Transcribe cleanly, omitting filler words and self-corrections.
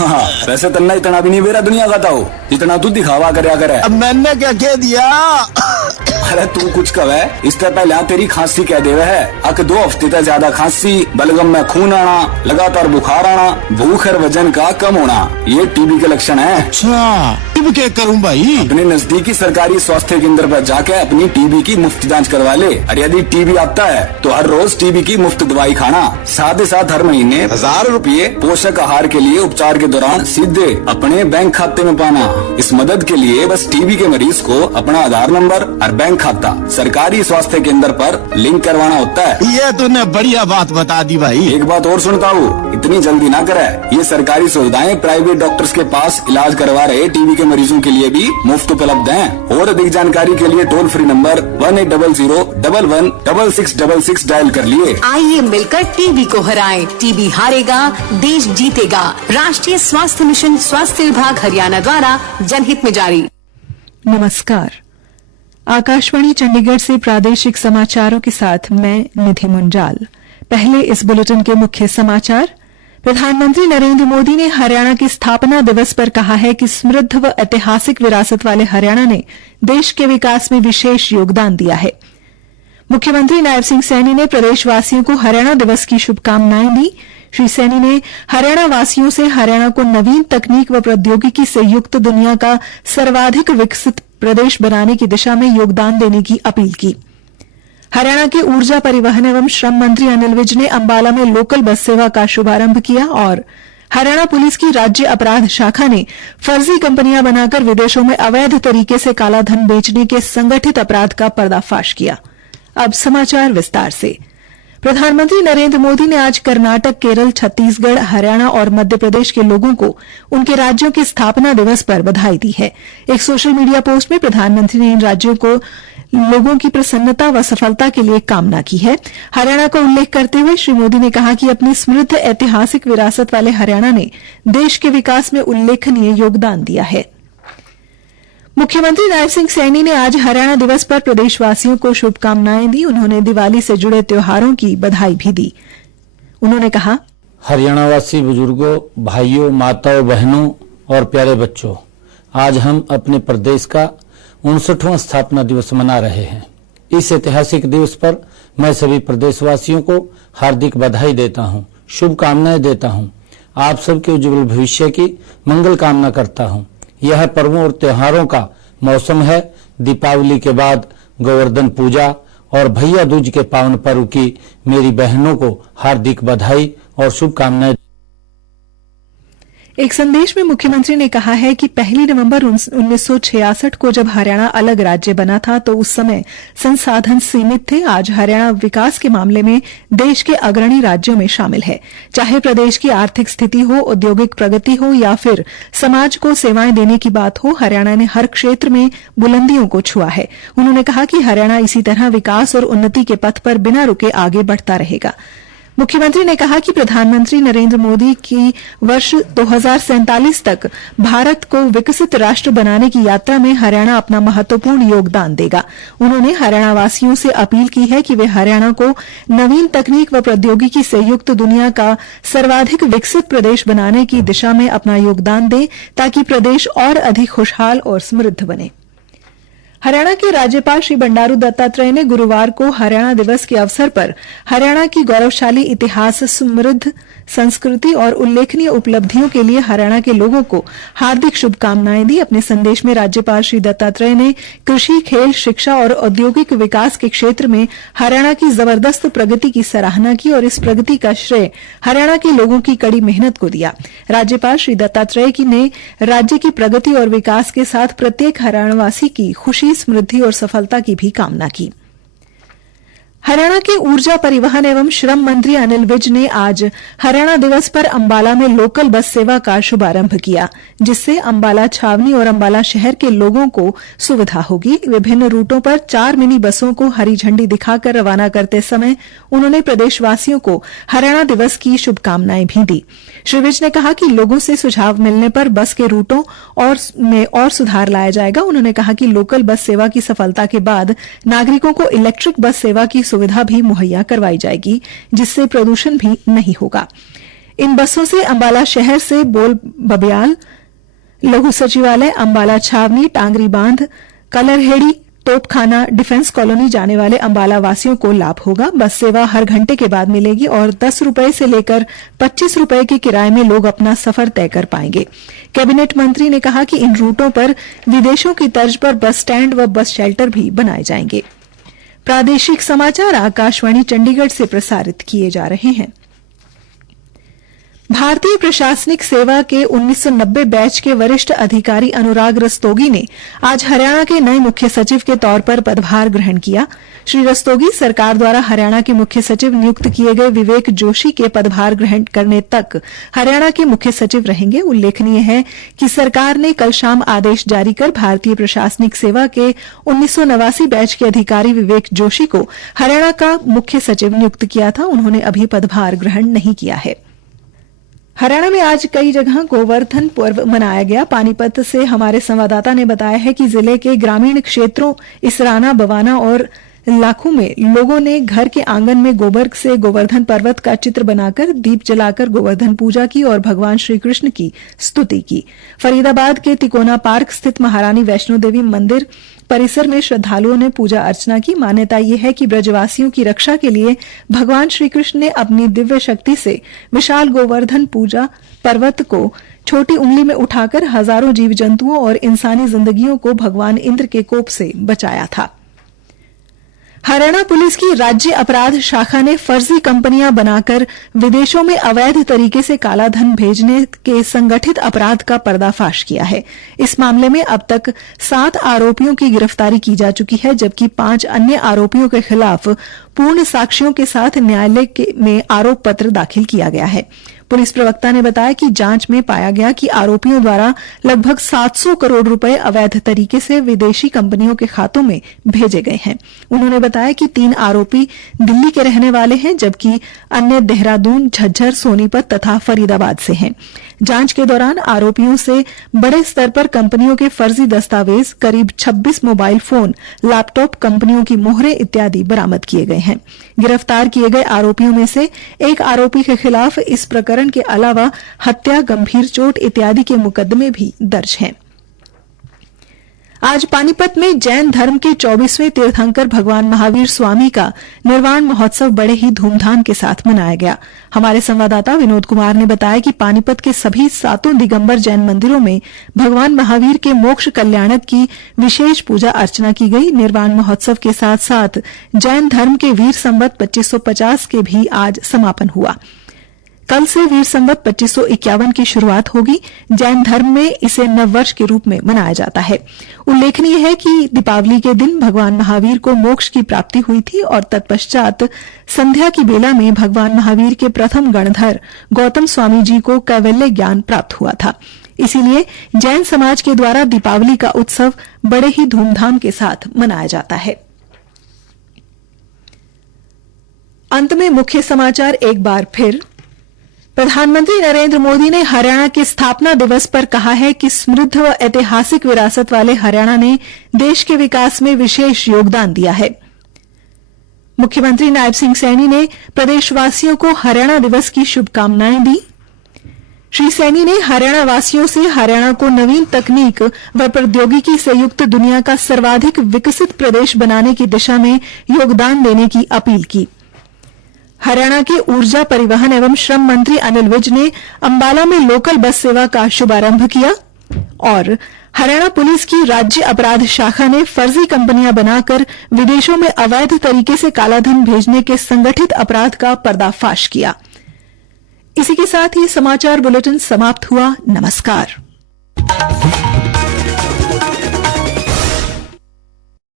हाँ, वैसे तन्ना इतना भी नहीं बेरा दुनिया का था जितना तू दिखावा करया करे। अब मैंने क्या कह दिया? अरे तू कुछ कहे, इससे पहले तेरी खांसी कह देवे है। अक 2 हफ्ते तक ज्यादा खांसी, बलगम में खून आना, लगातार बुखार आना, भूख और वजन का कम होना, ये टीबी के लक्षण है। अच्छा, टीबी क्या करूं भाई? अपने नजदीकी सरकारी स्वास्थ्य केंद्र पर जाके अपनी टीबी की मुफ्त जांच करवा ले। और यदि टीबी आता है तो हर रोज टीबी की मुफ्त दवाई खाना, साथ ही साथ हर महीने 1000 रुपए पोषक आहार के लिए उपचार के दौरान सीधे अपने बैंक खाते में पाना। इस मदद के लिए बस टीबी के मरीज को अपना आधार नंबर और बैंक खाता सरकारी स्वास्थ्य केंद्र पर लिंक करवाना होता है। ये तूने बढ़िया बात बता दी भाई। एक बात और सुनता हूँ, इतनी जल्दी ना करे। ये सरकारी सुविधाएं प्राइवेट डॉक्टर्स के पास इलाज करवा रहे टीबी के मरीजों के लिए भी मुफ्त उपलब्ध हैं। और अधिक जानकारी के लिए टोल फ्री नंबर 1800-11-6666 डायल कर लिए। आइए मिलकर टीबी को हराएं। टीबी हारेगा, देश जीतेगा। राष्ट्रीय स्वास्थ्य मिशन, स्वास्थ्य विभाग हरियाणा द्वारा जनहित में जारी। नमस्कार, आकाशवाणी चंडीगढ़ से प्रादेशिक समाचारों के साथ मैं निधि मुंजाल। पहले इस बुलेटिन के मुख्य समाचार। प्रधानमंत्री नरेंद्र मोदी ने हरियाणा के स्थापना दिवस पर कहा है कि समृद्ध व ऐतिहासिक विरासत वाले हरियाणा ने देश के विकास में विशेष योगदान दिया है। मुख्यमंत्री नायब सिंह सैनी ने प्रदेशवासियों को हरियाणा दिवस की शुभकामनाएं दी। श्री सैनी ने हरियाणा वासियों से हरियाणा को नवीन तकनीक व प्रौद्योगिकी से युक्त दुनिया का सर्वाधिक विकसित प्रदेश बनाने की दिशा में योगदान देने की अपील की। हरियाणा के ऊर्जा, परिवहन एवं श्रम मंत्री अनिल विज ने अंबाला में लोकल बस सेवा का शुभारंभ किया और हरियाणा पुलिस की राज्य अपराध शाखा ने फर्जी कंपनियां बनाकर विदेशों में अवैध तरीके से कालाधन बेचने के संगठित अपराध का पर्दाफाश किया। अब समाचार विस्तार से। प्रधानमंत्री नरेंद्र मोदी ने आज कर्नाटक, केरल, छत्तीसगढ़, हरियाणा और मध्य प्रदेश के लोगों को उनके राज्यों के स्थापना दिवस पर बधाई दी है। एक सोशल मीडिया पोस्ट में प्रधानमंत्री ने इन राज्यों को लोगों की प्रसन्नता व सफलता के लिए कामना की है। हरियाणा का उल्लेख करते हुए श्री मोदी ने कहा कि अपनी समृद्ध ऐतिहासिक विरासत वाले हरियाणा ने देश के विकास में उल्लेखनीय योगदान दिया है। मुख्यमंत्री नायब सिंह सैनी ने आज हरियाणा दिवस पर प्रदेशवासियों को शुभकामनाएं दी। उन्होंने दिवाली से जुड़े त्योहारों की बधाई भी दी। उन्होंने कहा, हरियाणावासी बुजुर्गों, भाइयों, माताओं, बहनों और प्यारे बच्चों, आज हम अपने प्रदेश का 59वां स्थापना दिवस मना रहे हैं। इस ऐतिहासिक दिवस पर मैं सभी प्रदेशवासियों को हार्दिक बधाई देता हूं, शुभकामनाएं देता हूं। आप सबके उज्जवल भविष्य की मंगल कामना करता हूं। यह पर्वों और त्योहारों का मौसम है। दीपावली के बाद गोवर्धन पूजा और भैया दूज के पावन पर्व की मेरी बहनों को हार्दिक बधाई और शुभकामनाएं। एक संदेश में मुख्यमंत्री ने कहा है कि 1 नवंबर 1966 को जब हरियाणा अलग राज्य बना था तो उस समय संसाधन सीमित थे। आज हरियाणा विकास के मामले में देश के अग्रणी राज्यों में शामिल है। चाहे प्रदेश की आर्थिक स्थिति हो, औद्योगिक प्रगति हो या फिर समाज को सेवाएं देने की बात हो, हरियाणा ने हर क्षेत्र में बुलंदियों को छुआ है। उन्होंने कहा कि हरियाणा इसी तरह विकास और उन्नति के पथ पर बिना रुके आगे बढ़ता रहेगा। मुख्यमंत्री ने कहा कि प्रधानमंत्री नरेंद्र मोदी की वर्ष 2047 तक भारत को विकसित राष्ट्र बनाने की यात्रा में हरियाणा अपना महत्वपूर्ण योगदान देगा। उन्होंने हरियाणा वासियों से अपील की है कि वे हरियाणा को नवीन तकनीक व प्रौद्योगिकी से युक्त दुनिया का सर्वाधिक विकसित प्रदेश बनाने की दिशा में अपना योगदान दें ताकि प्रदेश और अधिक खुशहाल और समृद्ध बने। हरियाणा के राज्यपाल श्री बंडारू दत्तात्रेय ने गुरुवार को हरियाणा दिवस के अवसर पर हरियाणा की गौरवशाली इतिहास, समृद्ध संस्कृति और उल्लेखनीय उपलब्धियों के लिए हरियाणा के लोगों को हार्दिक शुभकामनाएं दी। अपने संदेश में राज्यपाल श्री दत्तात्रेय ने कृषि, खेल, शिक्षा और औद्योगिक विकास के क्षेत्र में हरियाणा की जबरदस्त प्रगति की सराहना की और इस प्रगति का श्रेय हरियाणा के लोगों की कड़ी मेहनत को दिया। राज्यपाल श्री दत्तात्रेय ने राज्य की प्रगति और विकास के साथ प्रत्येक हरियाणावासी की खुशी, समृद्धि और सफलता की भी कामना की। हरियाणा के ऊर्जा, परिवहन एवं श्रम मंत्री अनिल विज ने आज हरियाणा दिवस पर अंबाला में लोकल बस सेवा का शुभारंभ किया, जिससे अंबाला छावनी और अंबाला शहर के लोगों को सुविधा होगी। विभिन्न रूटों पर 4 मिनी बसों को हरी झंडी दिखाकर रवाना करते समय उन्होंने प्रदेशवासियों को हरियाणा दिवस की शुभकामनाएं भी दी। श्री विज ने कहा कि लोगों से सुझाव मिलने पर बस के रूटों में और सुधार लाया जाएगा। उन्होंने कहा कि लोकल बस सेवा की सफलता के बाद नागरिकों को इलेक्ट्रिक बस सेवा की सुविधा भी मुहैया करवाई जाएगी, जिससे प्रदूषण भी नहीं होगा। इन बसों से अंबाला शहर से बोल बबियाल, लघु सचिवालय, अंबाला छावनी, टांगरी बांध, कलरहेड़ी, तोपखाना, डिफेंस कॉलोनी जाने वाले अंबाला वासियों को लाभ होगा। बस सेवा हर घंटे के बाद मिलेगी और 10 रुपए से लेकर 25 रुपए के किराए में लोग अपना सफर तय कर पाएंगे। कैबिनेट मंत्री ने कहा कि इन रूटों पर विदेशों की तर्ज पर बस स्टैंड व बस शेल्टर भी बनाए जाएंगे। प्रादेशिक समाचार आकाशवाणी चंडीगढ़ से प्रसारित किए जा रहे हैं। भारतीय प्रशासनिक सेवा के 1990 बैच के वरिष्ठ अधिकारी अनुराग रस्तोगी ने आज हरियाणा के नए मुख्य सचिव के तौर पर पदभार ग्रहण किया। श्री रस्तोगी सरकार द्वारा हरियाणा के मुख्य सचिव नियुक्त किए गए विवेक जोशी के पदभार ग्रहण करने तक हरियाणा के मुख्य सचिव रहेंगे। उल्लेखनीय है कि सरकार ने कल शाम आदेश जारी कर भारतीय प्रशासनिक सेवा के 1989 बैच के अधिकारी विवेक जोशी को हरियाणा का मुख्य सचिव नियुक्त किया था। उन्होंने अभी पदभार ग्रहण नहीं किया है। हरियाणा में आज कई जगह गोवर्धन पर्व मनाया गया। पानीपत से हमारे संवाददाता ने बताया है कि जिले के ग्रामीण क्षेत्रों इसराना, बवाना और लाखों में लोगों ने घर के आंगन में गोबर से गोवर्धन पर्वत का चित्र बनाकर दीप जलाकर गोवर्धन पूजा की और भगवान श्री कृष्ण की स्तुति की। फरीदाबाद के तिकोना पार्क स्थित महारानी वैष्णो देवी मंदिर परिसर में श्रद्धालुओं ने पूजा अर्चना की। मान्यता यह है कि ब्रजवासियों की रक्षा के लिए भगवान श्री कृष्ण ने अपनी दिव्य शक्ति से विशाल गोवर्धन पूजा पर्वत को छोटी उंगली में उठाकर हजारों जीव जंतुओं और इंसानी जिंदगियों को भगवान इंद्र के कोप से बचाया था। हरियाणा पुलिस की राज्य अपराध शाखा ने फर्जी कंपनियां बनाकर विदेशों में अवैध तरीके से काला धन भेजने के संगठित अपराध का पर्दाफाश किया है। इस मामले में अब तक 7 आरोपियों की गिरफ्तारी की जा चुकी है, जबकि 5 अन्य आरोपियों के खिलाफ पूर्ण साक्ष्यों के साथ न्यायालय में आरोप पत्र दाखिल किया गया है। पुलिस प्रवक्ता ने बताया कि जांच में पाया गया कि आरोपियों द्वारा लगभग 700 करोड़ रुपए अवैध तरीके से विदेशी कंपनियों के खातों में भेजे गए हैं। उन्होंने बताया कि 3 आरोपी दिल्ली के रहने वाले हैं, जबकि अन्य देहरादून, झज्जर, सोनीपत तथा फरीदाबाद से हैं। जांच के दौरान आरोपियों से बड़े स्तर पर कंपनियों के फर्जी दस्तावेज, करीब 26 मोबाइल फोन, लैपटॉप, कंपनियों की मोहरें इत्यादि बरामद किए गए हैं। गिरफ्तार किए गए आरोपियों में से एक आरोपी के खिलाफ इस प्रकरण के अलावा हत्या, गंभीर चोट इत्यादि के मुकदमे भी दर्ज हैं। आज पानीपत में जैन धर्म के 24वें तीर्थंकर भगवान महावीर स्वामी का निर्वाण महोत्सव बड़े ही धूमधाम के साथ मनाया गया। हमारे संवाददाता विनोद कुमार ने बताया कि पानीपत के सभी 7 दिगंबर जैन मंदिरों में भगवान महावीर के मोक्ष कल्याणक की विशेष पूजा अर्चना की गई। निर्वाण महोत्सव के साथ साथ जैन धर्म के वीर संवत 2550 के भी आज समापन हुआ। कल से वीर संवत 2551 की शुरुआत होगी। जैन धर्म में इसे नववर्ष के रूप में मनाया जाता है। उल्लेखनीय है कि दीपावली के दिन भगवान महावीर को मोक्ष की प्राप्ति हुई थी और तत्पश्चात संध्या की बेला में भगवान महावीर के प्रथम गणधर गौतम स्वामी जी को कैवल्य ज्ञान प्राप्त हुआ था। इसीलिए जैन समाज के द्वारा दीपावली का उत्सव बड़े ही धूमधाम के साथ मनाया जाता है। अंत में मुख्य समाचार एक बार फिर। प्रधानमंत्री नरेंद्र मोदी ने हरियाणा के स्थापना दिवस पर कहा है कि समृद्ध व ऐतिहासिक विरासत वाले हरियाणा ने देश के विकास में विशेष योगदान दिया है। मुख्यमंत्री नायब सिंह सैनी ने प्रदेशवासियों को हरियाणा दिवस की शुभकामनाएं दी। श्री सैनी ने हरियाणा वासियों से हरियाणा को नवीन तकनीक व प्रौद्योगिकी से युक्त दुनिया का सर्वाधिक विकसित प्रदेश बनाने की दिशा में योगदान देने की अपील की। हरियाणा के ऊर्जा, परिवहन एवं श्रम मंत्री अनिल विज ने अंबाला में लोकल बस सेवा का शुभारंभ किया और हरियाणा पुलिस की राज्य अपराध शाखा ने फर्जी कंपनियां बनाकर विदेशों में अवैध तरीके से कालाधन भेजने के संगठित अपराध का पर्दाफाश किया। इसी के साथ ही समाचार बुलेटिन समाप्त हुआ। नमस्कार।